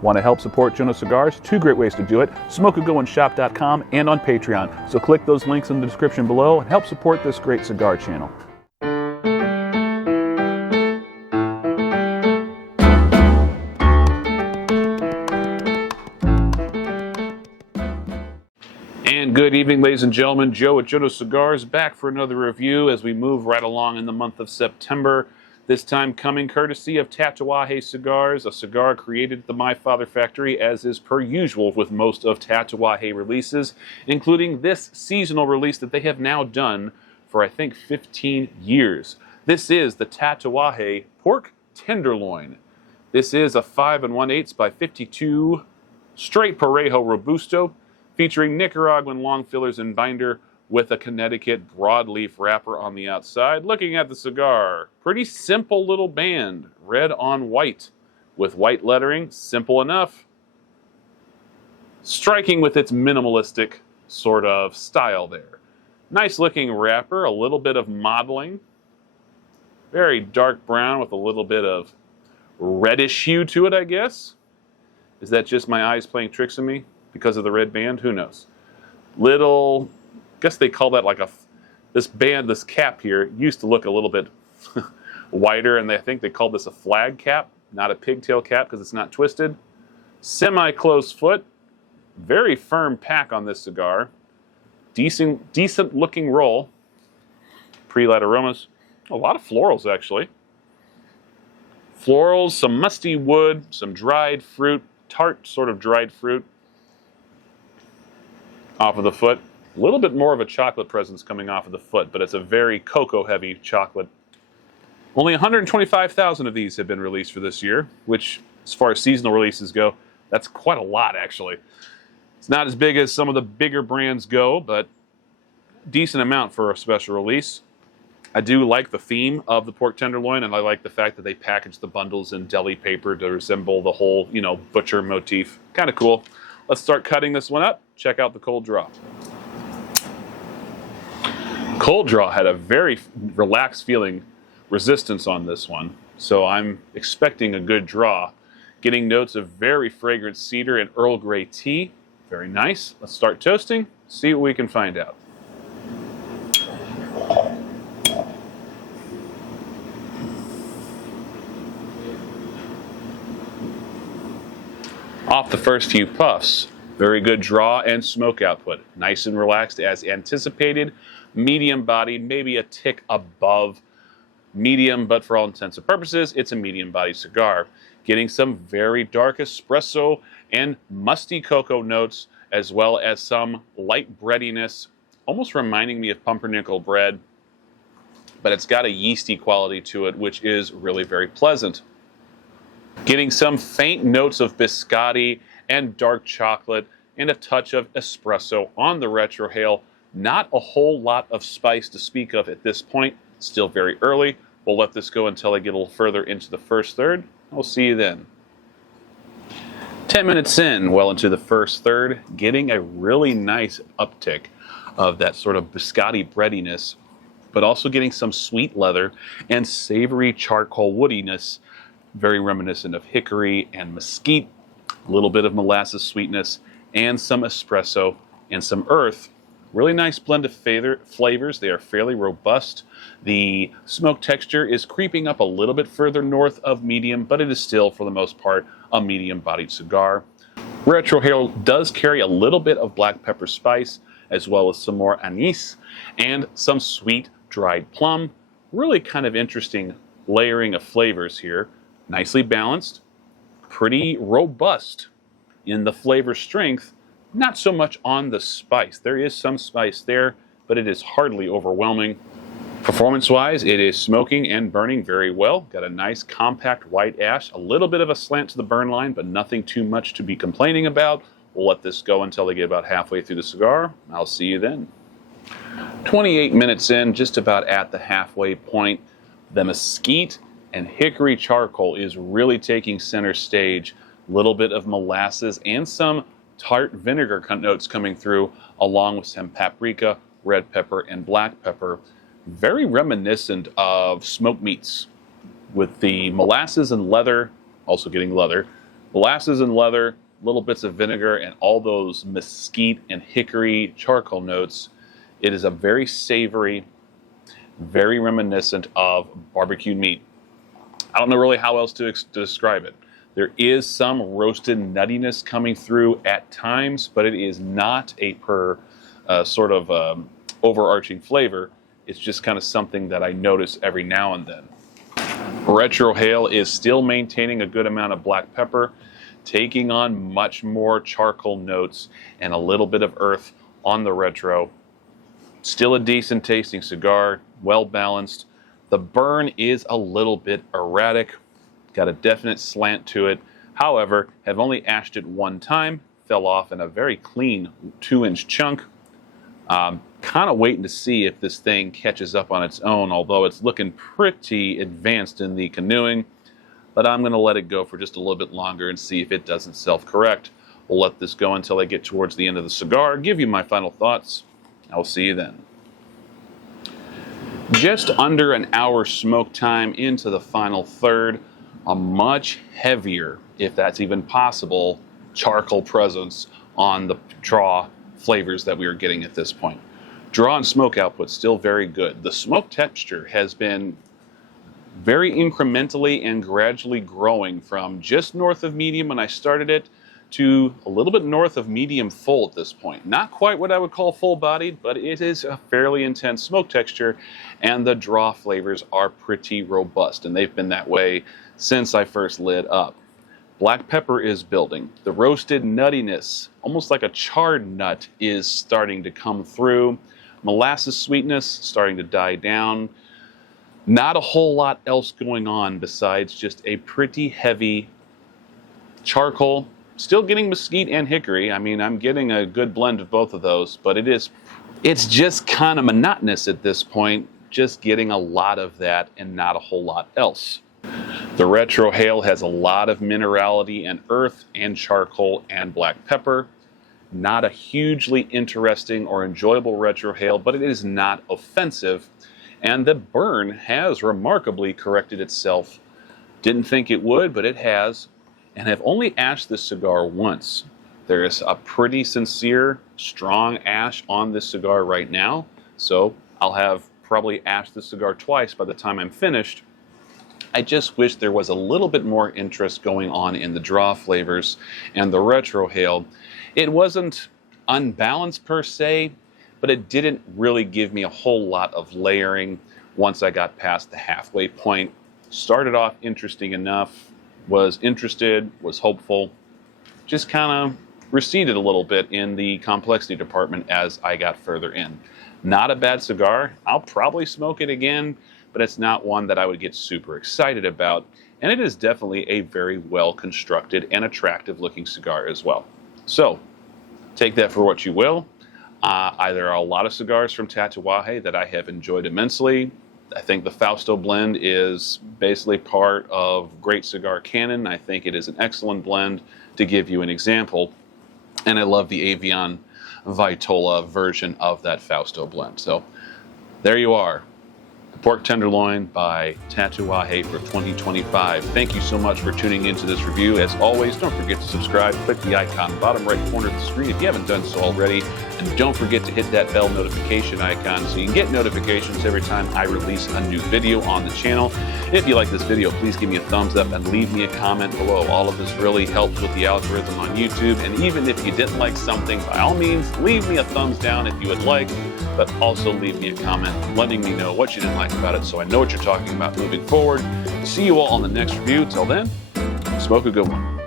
Want to help support Jonose Cigars? Two great ways to do it: smokeagoandshop.com and on Patreon. So click those links in the description below and help support this great cigar channel. And good evening, ladies and gentlemen. Joe at Jonose Cigars back for another review as we move right along in the month of September. This time coming courtesy of Tatuaje Cigars, a cigar created at the My Father factory, as is per usual with most of Tatuaje releases, including this seasonal release that they have now done for, I think, 15 years. This is the Tatuaje Pork Tenderloin. This is a 5 1/8 by 52 straight Parejo Robusto, featuring Nicaraguan long fillers and binder with a Connecticut broadleaf wrapper on the outside. Looking at the cigar, pretty simple little band, red on white, with white lettering, simple enough. Striking with its minimalistic sort of style there. Nice looking wrapper, a little bit of modeling. Very dark brown with a little bit of reddish hue to it, I guess. Is that just my eyes playing tricks on me because of the red band? Who knows? Little, I guess they call that like this band, this cap here, used to look a little bit wider, and I think they called this a flag cap, not a pigtail cap because it's not twisted. Semi-close foot, very firm pack on this cigar. Decent looking roll. Pre-light aromas. A lot of florals, actually. Florals, some musty wood, some dried fruit, tart sort of dried fruit off of the foot. A little bit more of a chocolate presence coming off of the foot, but it's a very cocoa-heavy chocolate. Only 125,000 of these have been released for this year, which, as far as seasonal releases go, that's quite a lot, actually. It's not as big as some of the bigger brands go, but decent amount for a special release. I do like the theme of the pork tenderloin, and I like the fact that they package the bundles in deli paper to resemble the whole, butcher motif. Kind of cool. Let's start cutting this one up. Check out the cold draw. Cold draw had a very relaxed feeling resistance on this one, so I'm expecting a good draw. Getting notes of very fragrant cedar and Earl Grey tea. Very nice. Let's start toasting, see what we can find out. Off the first few puffs, very good draw and smoke output. Nice and relaxed as anticipated. Medium body, maybe a tick above medium, but for all intents and purposes, it's a medium body cigar. Getting some very dark espresso and musty cocoa notes, as well as some light breadiness, almost reminding me of pumpernickel bread, but it's got a yeasty quality to it, which is really very pleasant. Getting some faint notes of biscotti and dark chocolate and a touch of espresso on the retrohale. Not a whole lot of spice to speak of at this point. Still very early. We'll let this go until I get a little further into the first third. I'll see you then. 10 minutes in, well into the first third, getting a really nice uptick of that sort of biscotti breadiness, but also getting some sweet leather and savory charcoal woodiness, very reminiscent of hickory and mesquite, a little bit of molasses sweetness, and some espresso and some earth. Really nice blend of flavors. They are fairly robust. The smoke texture is creeping up a little bit further north of medium, but it is still, for the most part, a medium-bodied cigar. Retrohale does carry a little bit of black pepper spice, as well as some more anise, and some sweet dried plum. Really kind of interesting layering of flavors here. Nicely balanced, pretty robust in the flavor strength. Not so much on the spice. There is some spice there, but it is hardly overwhelming. Performance-wise, it is smoking and burning very well. Got a nice compact white ash, a little bit of a slant to the burn line, but nothing too much to be complaining about. We'll let this go until I get about halfway through the cigar. I'll see you then. 28 minutes in, just about at the halfway point. The mesquite and hickory charcoal is really taking center stage. A little bit of molasses and some tart vinegar notes coming through, along with some paprika, red pepper, and black pepper. Very reminiscent of smoked meats, with the molasses and leather, also getting leather, Molasses and leather, little bits of vinegar, and all those mesquite and hickory charcoal notes. It is a very savory, very reminiscent of barbecued meat. I don't know really how else to describe it. There is some roasted nuttiness coming through at times, but it is not a overarching flavor. It's just kind of something that I notice every now and then. Retrohale is still maintaining a good amount of black pepper, taking on much more charcoal notes and a little bit of earth on the retro. Still a decent tasting cigar, well balanced. The burn is a little bit erratic, got a definite slant to it. However, have only ashed it one time, fell off in a very clean 2-inch chunk. Kind of waiting to see if this thing catches up on its own, although it's looking pretty advanced in the canoeing. But I'm going to let it go for just a little bit longer and see if it doesn't self-correct. We'll let this go until I get towards the end of the cigar, give you my final thoughts. I'll see you then. Just under an hour smoke time into the final third, a much heavier, if that's even possible, charcoal presence on the draw flavors that we are getting at this point. Draw and smoke output still very good. The smoke texture has been very incrementally and gradually growing from just north of medium when I started it to a little bit north of medium full at this point. Not quite what I would call full-bodied, but it is a fairly intense smoke texture, and the draw flavors are pretty robust, and they've been that way since I first lit up. Black pepper is building. The roasted nuttiness, almost like a charred nut, is starting to come through. Molasses sweetness starting to die down. Not a whole lot else going on besides just a pretty heavy charcoal. Still getting mesquite and hickory. I mean, I'm getting a good blend of both of those, but it's just kind of monotonous at this point, just getting a lot of that and not a whole lot else. The Retrohale has a lot of minerality and earth and charcoal and black pepper. Not a hugely interesting or enjoyable Retrohale, but it is not offensive. And the burn has remarkably corrected itself. Didn't think it would, but it has. And have only ashed this cigar once. There is a pretty sincere, strong ash on this cigar right now. So I'll have probably ashed this cigar twice by the time I'm finished. I just wish there was a little bit more interest going on in the draw flavors and the Retrohale. It wasn't unbalanced per se, but it didn't really give me a whole lot of layering once I got past the halfway point. Started off interesting enough, was interested, was hopeful, just kind of receded a little bit in the complexity department as I got further in. Not a bad cigar. I'll probably smoke it again, but it's not one that I would get super excited about. And it is definitely a very well constructed and attractive looking cigar as well. So take that for what you will. There are a lot of cigars from Tatuaje that I have enjoyed immensely. I think the Fausto blend is basically part of great cigar canon. I think it is an excellent blend, to give you an example. And I love the Avion Vitola version of that Fausto blend. So there you are. The Pork Tenderloin by Tatuaje for 2025. Thank you so much for tuning into this review. As always, don't forget to subscribe. Click the icon in the bottom right corner of the screen if you haven't done so already. And don't forget to hit that bell notification icon so you can get notifications every time I release a new video on the channel. If you like this video, please give me a thumbs up and leave me a comment below. All of this really helps with the algorithm on YouTube. And even if you didn't like something, by all means, leave me a thumbs down if you would like, but also leave me a comment letting me know what you didn't like about it so I know what you're talking about moving forward. See you all on the next review. Till then, smoke a good one.